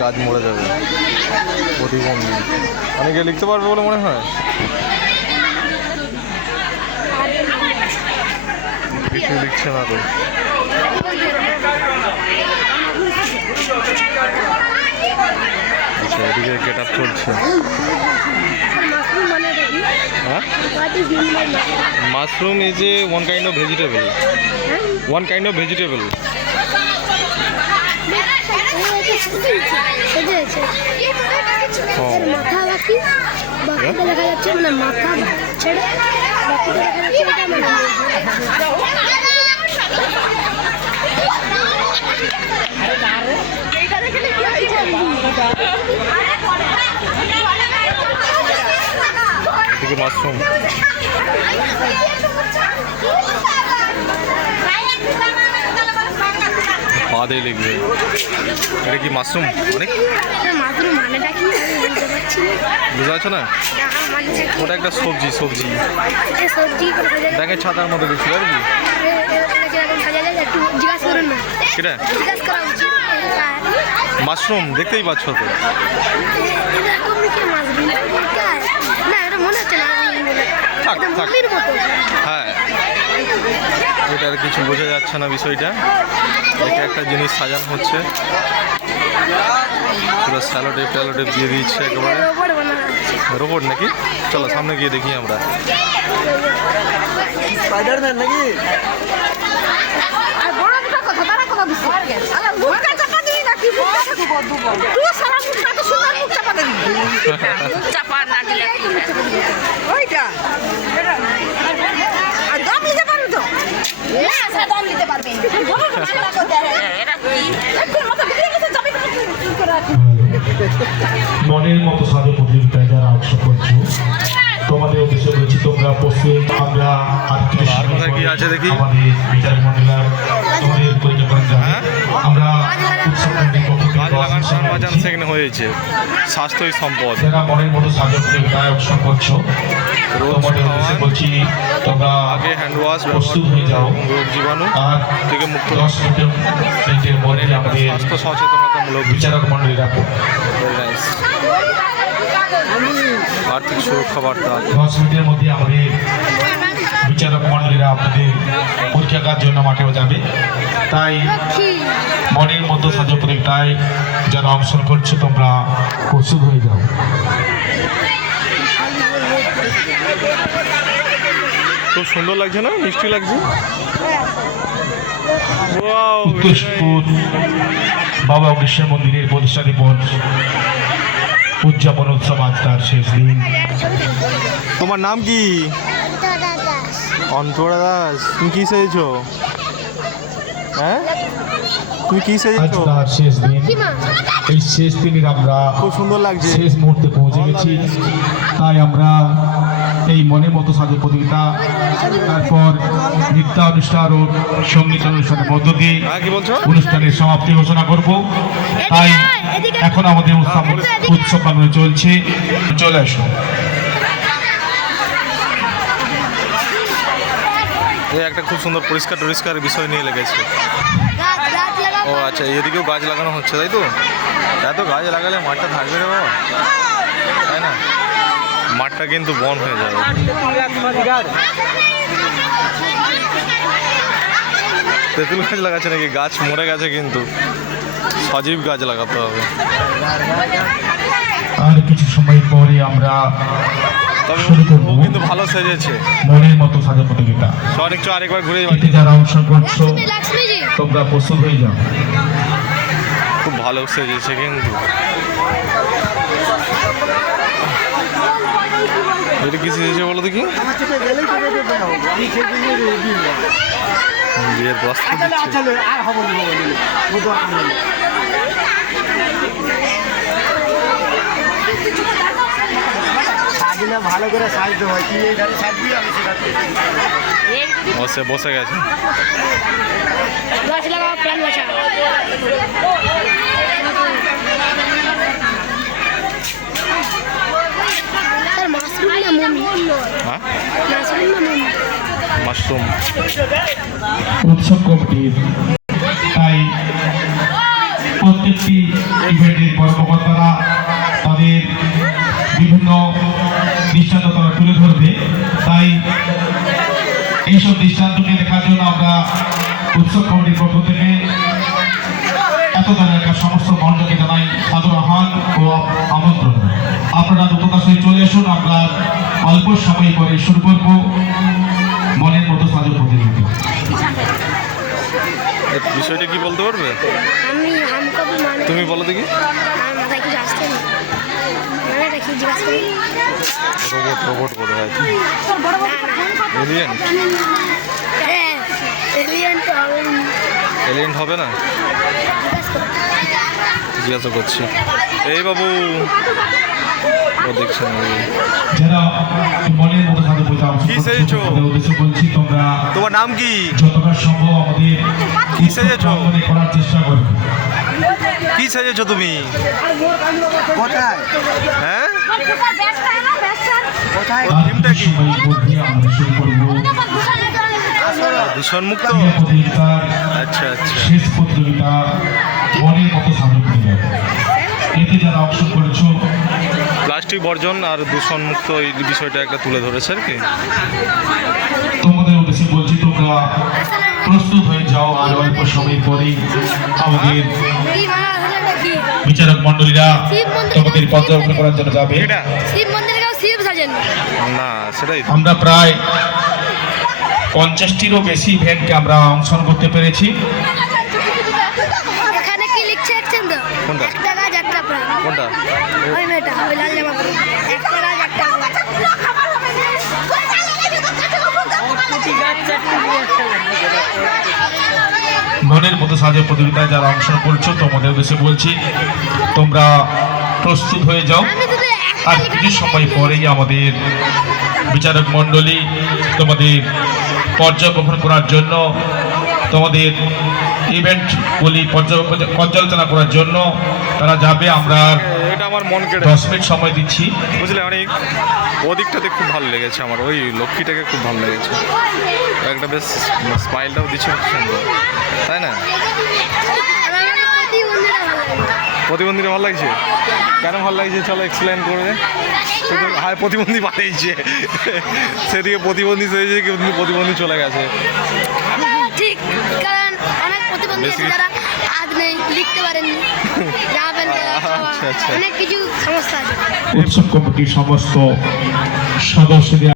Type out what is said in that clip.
গাছ মরে যাবে প্রতিবন্ধী। অনেকে লিখতে পারবে বলে মনে হয়। কিছু লিখছে না তো। আচ্ছা, এদিকে গেট আপ চলছে। Mushroom is a one kind of vegetable. One kind of vegetable. মাথা বাকি বাকিটা দেখা যাচ্ছে মানে মাথা ছেড়ে বাকিটা দেখা যাচ্ছে এদিকে মাশরুম। বাদে লিখবে এটা কি মাশরুম? অনেক মাশরুম মানেটা কি বুঝতে পারছি না। বুঝতে পারছো না? ওটা একটা সবজি। সবজি ব্যাঙের ছাতার মতো কিছু আর কি। জিজ্ঞাসা করুন না সেটা জিজ্ঞাসা করা উচিত। মাশরুম দেখতেই পাচ্ছ তো। না এটা মনে হচ্ছে না। থাক থাক। হ্যাঁ, এটা আর কিছু বোঝা যাচ্ছে না বিষয়টা। এটা একটা জিনিস সাজানো হচ্ছে, পুরো স্যালোটেপ ট্যালোটেপ দিয়ে দিচ্ছে একেবারে। রোবট নাকি? চলো সামনে গিয়ে দেখি আমরা। স্পাইডারম্যান নাকি? মনের মতো সাজে প্রতিযোগিতায় যারা অংশ করছো তোমাদের উদ্দেশ্যে বলছি তোমরা পশ্চিম আমরা কি আছে দেখি। আমাদের বিচার মন্ডলার তোমাদের পরিচালনা জানে আমরা সেখানে হয়েছে স্বাস্থ্যই সম্পদ। যারা মনের মতো সাজে প্রতিযোগিতায় অংশ করছো তোমাদের উদ্দেশ্যে বলছি তোমরা আগে হ্যান্ড ওয়াশ প্রস্তুত হয়ে যাও। রোগ জীবাণু আর থেকে মুক্ত 10 মিনিটের মধ্যে আমাদের স্বাস্থ্য সচেতনতামূলক বিচারক মন্ডলী রাখো। আর্থিক সুরক্ষা বার্তা। 10 মিনিটের মধ্যে আমাদের বিচারক মন্ডলীরা আপনাদের পরীক্ষার জন্য মাঠে যাবে। তাই মনের মতো সাজো পরীক্ষায় যারা অংশগ্রহণ করছো তোমরা প্রস্তুত হয়ে যাও। খুব সুন্দর লাগছে না? মিষ্টি লাগছে। উত্তরপুর বাবা অগ্নিশ্বর মন্দিরের প্রতিষ্ঠা দিবস উদযাপন উৎসব আজ তার শেষ দিন। তোমার নাম কি? অন্তরা দাস। তুমি কি সেজেছো? হ্যাঁ, তুমি কি আজ সেজেছো? তার শেষ দিন। এই শেষ দিনের আমরা খুব সুন্দর লাগছে। শেষ মুহূর্তে পৌঁছে গেছি। তাই আমরা এই মনের মতো সাজো প্রতিযোগিতা, তারপর নৃত্যানুষ্ঠান ও সঙ্গীত অনুষ্ঠানের মধ্য দিয়ে অনুষ্ঠানের সমাপ্তি ঘোষণা করব। তাই এখন আমাদের উৎসব পালন চলছে। চলে আসুন। একটা খুব সুন্দর পরিষ্কার বিষয় নিয়ে লেগেছে। ও আচ্ছা, এদিকেও গাছ লাগানো হচ্ছে তাই তো? এত গাছ লাগালে মাঠটা থাকবে রে বাবা, তাই না? মাঠটা কিন্তু বন হয়ে যাবে। তেঁতুল গাছ লাগাচ্ছে নাকি? গাছ মরে গেছে, কিন্তু সজীব গাছ লাগাতে হবে। আর কিছু সময় পরে আমরা শুরু করব। কিন্তু ভালো সেজেছে মনের মতো সাজো প্রতিযোগিতা। আরেকবার ঘুরে যারা অংশগ্রহণ করছো তোমরা প্রস্তুত হয়ে যাও। খুব ভালো সেজেছে কিন্তু। এটা কি সেজেছে বলো দেখি? বিয়ের প্রস্তুতি ভালো করে সাজতে হয়। কি এইখানে সাজবি, আমি সেখানে বসে গেছে। গাছ লাগাও, প্রাণ বাঁচাও। হ্যাঁ মাশরুম না মুন? মাশরুম। উৎসব কমিটির তাই প্রত্যেকটি ইভেন্টের কর্মকর্তারা তাদের বিভিন্ন দৃষ্টান্ত তারা তুলে ধরবে। তাই এইসব দৃষ্টান্তকে দেখার জন্য আমরা উৎসব কমিটির পক্ষ থেকে এত ধরনের সমস্ত মণ্ডলকে জানাই সাদর আহ্বান ও আমন্ত্রণ। আপনারা দ্রুততার সহিত চলে আসুন। আমরা অল্প সময় পরে শুরু করব মনের মতো সাজো প্রতিযোগিতা। এই বিষয়টা কি বলতে পারবে? আমি হামকো भी मान তুমি বলো দেখি। আমার মাথায় কিছু আসছে না, মানে এটা কি জিজ্ঞাসা করি? রোবট রোবট বোধ হয়। এলিয়েন হ্যাঁ, এলিয়েন তো হবে না। এলিয়েন হবে না? জিজ্ঞাসা করছি। এই বাবু ও দেখছেন যারা মনের মতো সাজো প্রতিযোগিতা কি সেজেছো? উদ্দেশ্যে বলছি, তোমরা তোমার নাম কি? যতটা সম্ভব আমাদের কি সেজেছো? উৎসব করার চেষ্টা করবে। কি সেজেছো তুমি? কোথায় হ্যাঁ কোথায় ওর থিমটা কি? সময়ের মধ্যে আমরা শুরু করবো দূষণ মুক্ত। ক্রীড়া প্রতিযোগিতার আচ্ছা আচ্ছা। শেষ প্রতিযোগিতা মনের মতো সাজো প্রতিযোগিতা। এতে যারা অংশ করেছো প্লাস্টিক বর্জন আর দূষণ মুক্ত এই বিষয়টা একটা তুলে ধরেছে আর কি। তোমাদের উদ্দেশ্যে বলছি, তোমরা প্রস্তুত হয়ে যাও। আর অল্প সময় পরেই আমাদের কি মানে আসলে এটা কি? বিচারক মন্ডলীরা শিব মন্দির তোমাদের পর্যবেক্ষণ করার জন্য যাবে। এটা শিব মন্দিরে কেউ শিব সাজেন? না সেটাই তো। আমরা প্রায় 50টিরও বেশি ইভেন্টকে আমরা অংশগ্রহণ করতে পেরেছি। এখানে কি লিখছে দেখছেন তো? কোনটা? একটা গাছ একটা প্রাণ। কোনটা? ওই মেয়েটা ওই লাল জামা পরে একটা গাছ একটা প্রাণ। মনের মতো সাজো প্রতিযোগিতায় যারা অংশগ্রহণ করছো তোমাদের উদ্দেশ্যে বলছি, তোমরা প্রস্তুত হয়ে যাও। আমি শুধু আর একটা কিছু সময় পরেই আমাদের বিচারক মণ্ডলী তোমাদের পর্যবেক্ষণ করার জন্য, তোমাদের ইভেন্টগুলি পর্যালোচনা করার জন্য তারা যাবে। আমরা এটা আমার মন কেড়ে 10 মিনিট সময় দিচ্ছি। বুঝলে অনেক ওদিকটাতে খুব ভালো লেগেছে আমার, ওই লক্ষ্মীটাকে খুব ভালো লেগেছে। একটা বেশ স্মাইলটাও দিচ্ছে খুব সুন্দর, তাই না? প্রতিবন্ধীরা ভালো লাগছে? কেন ভালো লাগছে চলো এক্সপ্লেন করবে। শুধু হায় প্রতিবন্ধী পাঠিয়েছে, সেদিকে প্রতিবন্ধী হয়েছে, কিন্তু প্রতিবন্ধী চলে গেছে। ঠিক, কারণ অনেক প্রতিবন্ধী আছে যারা হাত নেই, লিখতে পারেননি, জামা প্যান্ট আচ্ছা, আচ্ছা। অনেক কিছু সমস্যা আছে। উৎসব কমিটির সমস্ত সদস্যদের